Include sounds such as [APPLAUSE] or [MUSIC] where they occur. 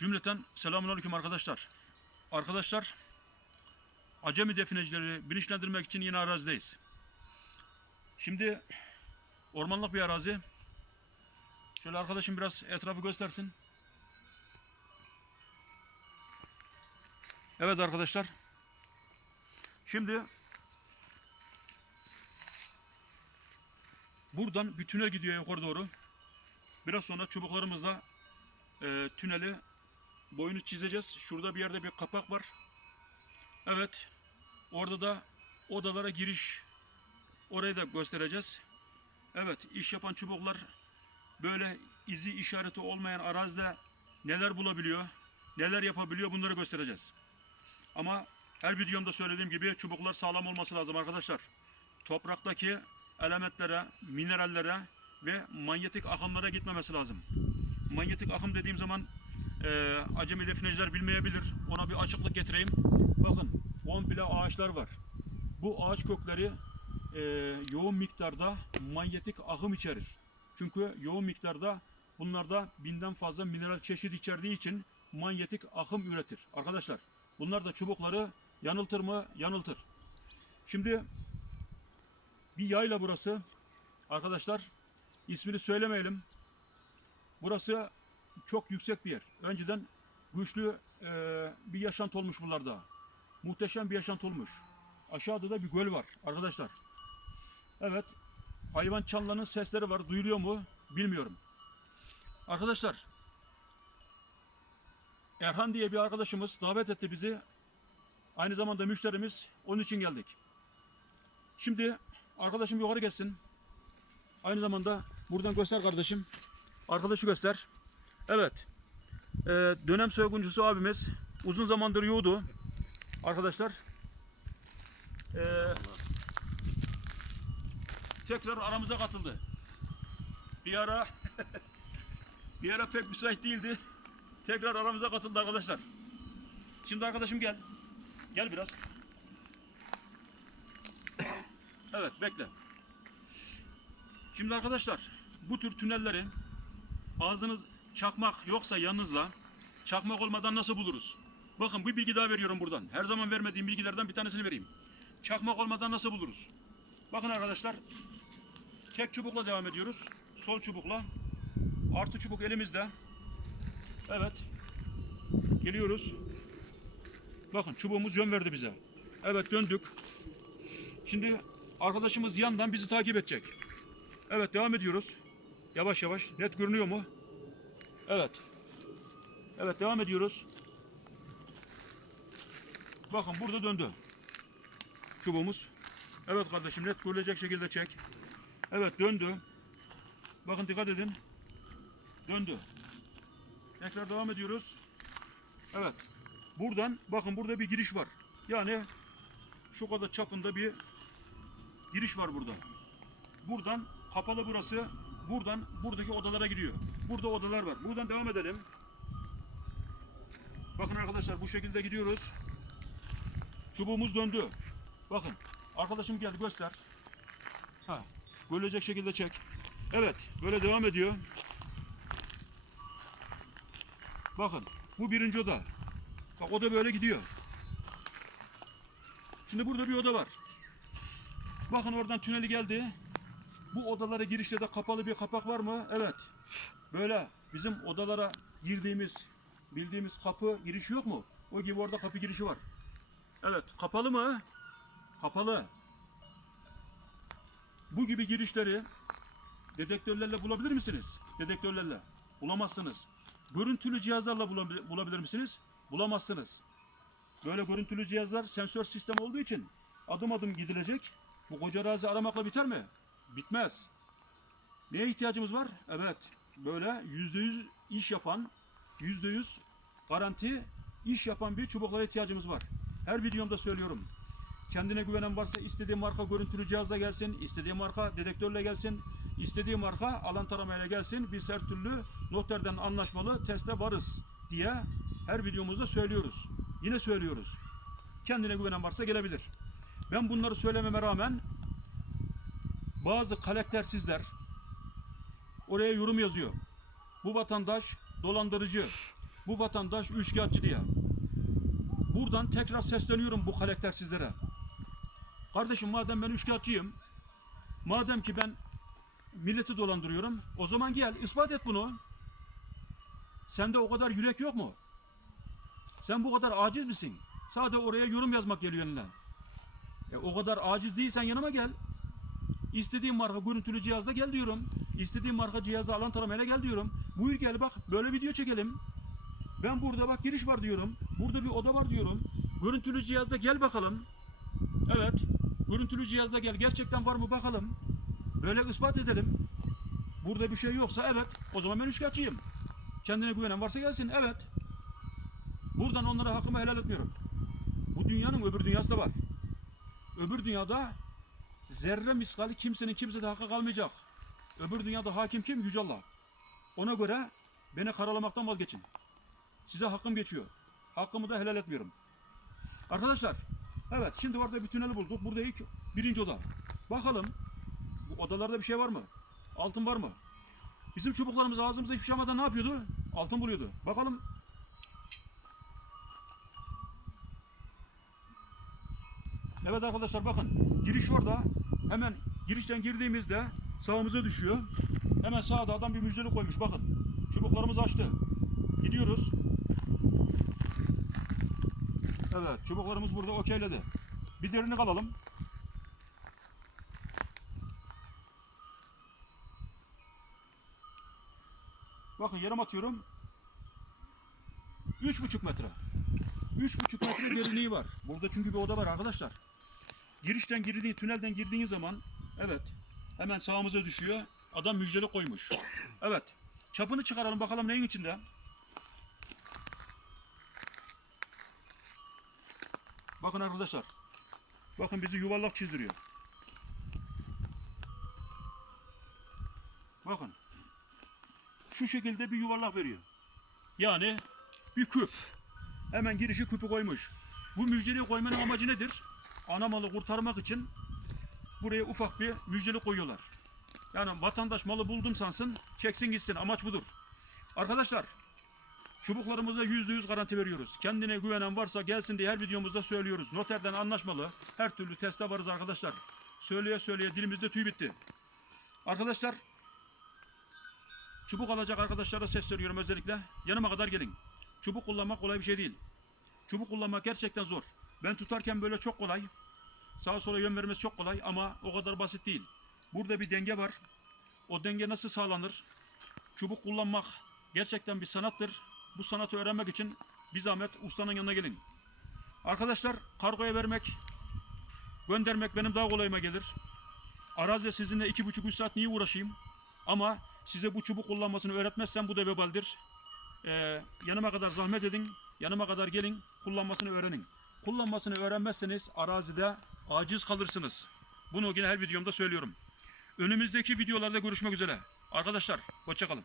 Cümleten selamünaleyküm arkadaşlar. Arkadaşlar, acemi definecileri bilinçlendirmek için yine arazideyiz. Şimdi ormanlık bir arazi. Şöyle arkadaşım biraz etrafı göstersin. Evet arkadaşlar. Şimdi buradan bir tünel gidiyor yukarı doğru. Biraz sonra çubuklarımızla e, tüneli boyunu çizeceğiz. Şurada bir yerde bir kapak var. Evet. Orada da odalara giriş orayı da göstereceğiz. Evet, iş yapan çubuklar böyle izi işareti olmayan arazide neler bulabiliyor, neler yapabiliyor bunları göstereceğiz. Ama her videomda söylediğim gibi çubuklar sağlam olması lazım arkadaşlar. Topraktaki elementlere, minerallere ve manyetik akımlara gitmemesi lazım. Manyetik akım dediğim zaman e, acemi defineciler bilmeyebilir. Ona bir açıklık getireyim. Bakın komple ağaçlar var. Bu ağaç kökleri e, yoğun miktarda manyetik akım içerir. Çünkü yoğun miktarda bunlarda binden fazla mineral çeşit içerdiği için manyetik akım üretir. Arkadaşlar bunlar da çubukları yanıltır mı? Yanıltır. Şimdi bir yayla burası. Arkadaşlar ismini söylemeyelim. Burası çok yüksek bir yer. Önceden güçlü e, bir yaşantı olmuş buralarda. Muhteşem bir yaşantı olmuş. Aşağıda da bir göl var arkadaşlar. Evet. Hayvan çanlarının sesleri var. Duyuluyor mu? Bilmiyorum. Arkadaşlar. Erhan diye bir arkadaşımız davet etti bizi. Aynı zamanda müşterimiz. Onun için geldik. Şimdi arkadaşım yukarı gelsin. Aynı zamanda buradan göster kardeşim. Arkadaşı göster. Evet. Ee, dönem soyguncusu abimiz uzun zamandır yoğdu. Arkadaşlar. Ee, tekrar aramıza katıldı. Bir ara [LAUGHS] bir ara pek müsait değildi. Tekrar aramıza katıldı arkadaşlar. Şimdi arkadaşım gel. Gel biraz. Evet bekle. Şimdi arkadaşlar bu tür tünelleri ağzınız çakmak yoksa yanınızda çakmak olmadan nasıl buluruz? Bakın bir bilgi daha veriyorum buradan. Her zaman vermediğim bilgilerden bir tanesini vereyim. Çakmak olmadan nasıl buluruz? Bakın arkadaşlar tek çubukla devam ediyoruz. Sol çubukla. Artı çubuk elimizde. Evet. Geliyoruz. Bakın çubuğumuz yön verdi bize. Evet döndük. Şimdi arkadaşımız yandan bizi takip edecek. Evet devam ediyoruz. Yavaş yavaş. Net görünüyor mu? Evet. Evet devam ediyoruz. Bakın burada döndü. Çubuğumuz. Evet kardeşim net görülecek şekilde çek. Evet döndü. Bakın dikkat edin. Döndü. Tekrar devam ediyoruz. Evet. Buradan bakın burada bir giriş var. Yani şu kadar çapında bir giriş var burada. Buradan kapalı burası. Buradan buradaki odalara giriyor. Burada odalar var. Buradan devam edelim. Bakın arkadaşlar bu şekilde gidiyoruz. Çubuğumuz döndü. Bakın. Arkadaşım geldi göster. Ha. Görülecek şekilde çek. Evet. Böyle devam ediyor. Bakın. Bu birinci oda. Bak oda böyle gidiyor. Şimdi burada bir oda var. Bakın oradan tüneli geldi. Bu odalara girişte de kapalı bir kapak var mı? Evet. Böyle bizim odalara girdiğimiz, bildiğimiz kapı girişi yok mu? O gibi orada kapı girişi var. Evet. Kapalı mı? Kapalı. Bu gibi girişleri dedektörlerle bulabilir misiniz? Dedektörlerle. Bulamazsınız. Görüntülü cihazlarla bulabil- bulabilir misiniz? Bulamazsınız. Böyle görüntülü cihazlar sensör sistem olduğu için adım adım gidilecek. Bu koca arazi aramakla biter mi? Bitmez. Neye ihtiyacımız var? Evet. Böyle yüzde yüz iş yapan, yüzde yüz garanti iş yapan bir çubuklara ihtiyacımız var. Her videomda söylüyorum. Kendine güvenen varsa istediği marka görüntülü cihazla gelsin, istediği marka dedektörle gelsin, istediği marka alan taramayla gelsin. Biz her türlü noterden anlaşmalı teste varız diye her videomuzda söylüyoruz. Yine söylüyoruz. Kendine güvenen varsa gelebilir. Ben bunları söylememe rağmen bazı karaktersizler oraya yorum yazıyor. Bu vatandaş dolandırıcı. Bu vatandaş üçkağıtçı diye. Buradan tekrar sesleniyorum bu karaktersizlere. Kardeşim madem ben üçkağıtçıyım, madem ki ben milleti dolandırıyorum, o zaman gel ispat et bunu. Sende o kadar yürek yok mu? Sen bu kadar aciz misin? Sadece oraya yorum yazmak geliyor eline. E, o kadar aciz değilsen yanıma gel. İstediğin marka görüntülü cihazda gel diyorum. İstediğin marka cihazda alan taramayla gel diyorum. Buyur gel bak böyle video çekelim. Ben burada bak giriş var diyorum. Burada bir oda var diyorum. Görüntülü cihazda gel bakalım. Evet. Görüntülü cihazda gel. Gerçekten var mı bakalım. Böyle ispat edelim. Burada bir şey yoksa evet. O zaman ben üçkağıtçıyım. Kendine güvenen varsa gelsin. Evet. Buradan onlara hakkımı helal etmiyorum. Bu dünyanın öbür dünyası da var. Öbür dünyada zerre miskali kimsenin kimsede hakkı kalmayacak. Öbür dünyada hakim kim? Yüce Allah. Ona göre beni karalamaktan vazgeçin. Size hakkım geçiyor. Hakkımı da helal etmiyorum. Arkadaşlar, evet şimdi orada bir tüneli bulduk. Burada ilk birinci oda. Bakalım bu odalarda bir şey var mı? Altın var mı? Bizim çubuklarımız ağzımıza hiçbir şey ne yapıyordu? Altın buluyordu. Bakalım. Evet arkadaşlar bakın. Giriş orada. Hemen girişten girdiğimizde sağımıza düşüyor. Hemen sağda adam bir müjdeli koymuş. Bakın. Çubuklarımız açtı. Gidiyoruz. Evet, çubuklarımız burada okeyledi. Bir derini alalım. Bakın yarım atıyorum. Üç buçuk metre. Üç buçuk metre derinliği var. Burada çünkü bir oda var arkadaşlar. Girişten girdiğin, tünelden girdiğin zaman evet hemen sağımıza düşüyor. Adam müjdeli koymuş. Evet. Çapını çıkaralım bakalım neyin içinde. Bakın arkadaşlar. Bakın bizi yuvarlak çizdiriyor. Bakın. Şu şekilde bir yuvarlak veriyor. Yani bir küp. Hemen girişi küpü koymuş. Bu müjdeli koymanın amacı nedir? Ana malı kurtarmak için buraya ufak bir müjdeli koyuyorlar. Yani vatandaş malı buldum sansın, çeksin gitsin. Amaç budur. Arkadaşlar, çubuklarımıza yüzde yüz garanti veriyoruz. Kendine güvenen varsa gelsin diye her videomuzda söylüyoruz. Noterden anlaşmalı. Her türlü teste varız arkadaşlar. Söyleye söyleye dilimizde tüy bitti. Arkadaşlar, çubuk alacak arkadaşlara sesleniyorum özellikle. Yanıma kadar gelin. Çubuk kullanmak kolay bir şey değil. Çubuk kullanmak gerçekten zor. Ben tutarken böyle çok kolay. Sağa sola yön vermesi çok kolay ama o kadar basit değil. Burada bir denge var. O denge nasıl sağlanır? Çubuk kullanmak gerçekten bir sanattır. Bu sanatı öğrenmek için bir zahmet ustanın yanına gelin. Arkadaşlar kargoya vermek, göndermek benim daha kolayıma gelir. Arazide sizinle iki buçuk üç saat niye uğraşayım? Ama size bu çubuk kullanmasını öğretmezsem bu da vebaldir. Ee, yanıma kadar zahmet edin, yanıma kadar gelin, kullanmasını öğrenin. Kullanmasını öğrenmezseniz arazide aciz kalırsınız. Bunu yine her videomda söylüyorum. Önümüzdeki videolarda görüşmek üzere. Arkadaşlar hoşçakalın.